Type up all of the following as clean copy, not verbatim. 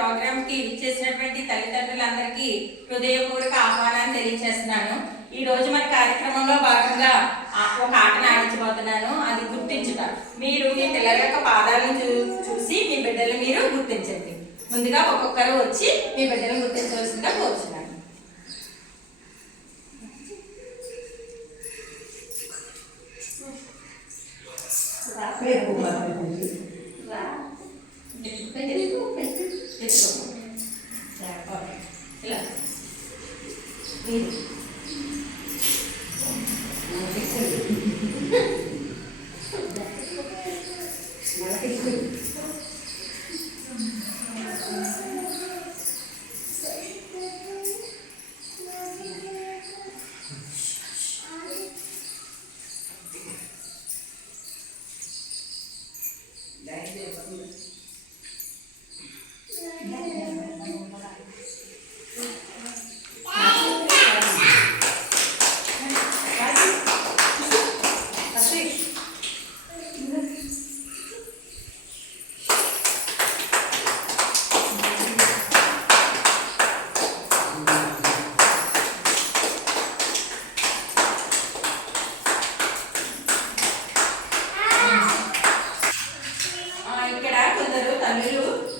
Programme కి ఇచ్చేసినటువంటి తల్లిదండ్రులందరికీ హృదయపూర్వక ఆహ్వానాన్ని తెలియజేస్తున్నాను. ఈ రోజు మన కార్యక్రమంలో భాగంగా ఒక ఆటను ఆడించబోతున్నాను. అది గుర్తించుట. మీరు మీ పిల్లల యొక్క పాదాలను చూసి మీ బిడ్డలు మీరు గుర్తించండి. ముందుగా ఒక్కొక్కరు వచ్చి మీ బిడ్డలను గుర్తించవలసిందిగా కోరుచున్నాను.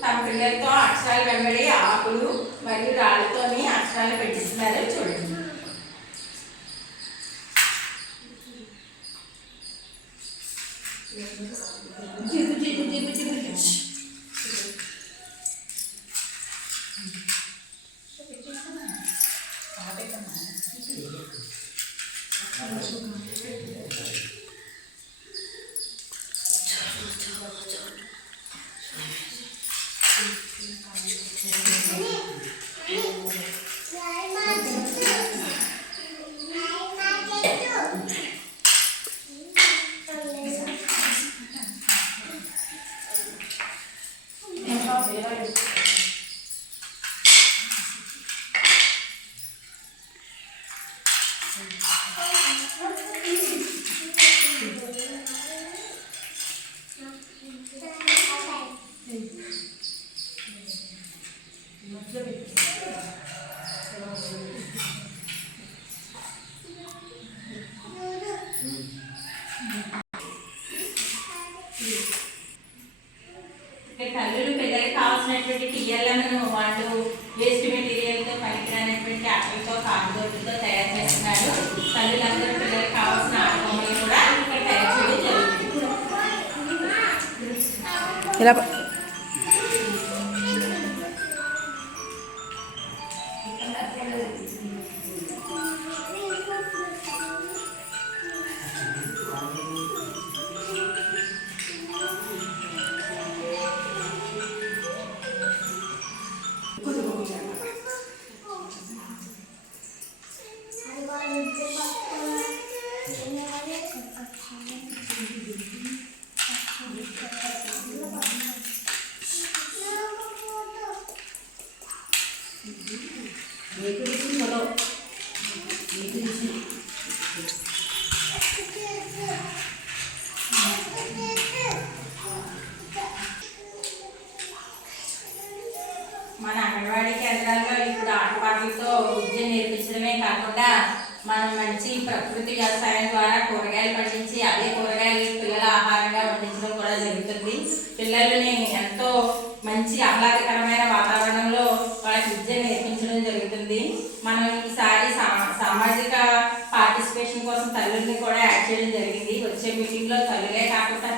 తమ పిల్లలతో అక్షరాలు వెంబడి ఆకులు మరియు రాళ్ళతోని అక్షరాలు పెట్టిస్తున్నారు. చూడండి. తల్లులు పిల్లలకి కావాల్సినటువంటి టీఎల్ఎంను వాళ్ళు వేస్ట్ మెటీరియల్తో పనికిరానటువంటి అట్లతో కాకుదొడ్లతో తయారు చేస్తున్నారు. తల్లులందరూ పిల్లలకి కావాల్సిన ఆటబొమ్మలు కూడా ఇక్కడ తయారు చేయడం జరుగుతుంది. మన అంగన్వాడీ కేంద్రాల్లో ఇప్పుడు ఆటపాటలతో విద్య నేర్పించడమే కాకుండా మనం మంచి ప్రకృతి వ్యవసాయం ద్వారా కూరగాయలు పండించి అదే కూరగాయలు పిల్లల ఆహారంగా పండించడం కూడా జరుగుతుంది. పిల్లలని ఎంతో మంచి ఆహ్లాదకరమైన వాతావరణంలో వాళ్ళకి విద్య నేర్పించడం జరుగుతుంది. మనం ఈసారి సామాజిక పార్టిసిపేషన్ కోసం తల్లుల్ని కూడా యాడ్ చేయడం జరిగింది. వచ్చే మీటింగ్లో తల్లులే కాకుండా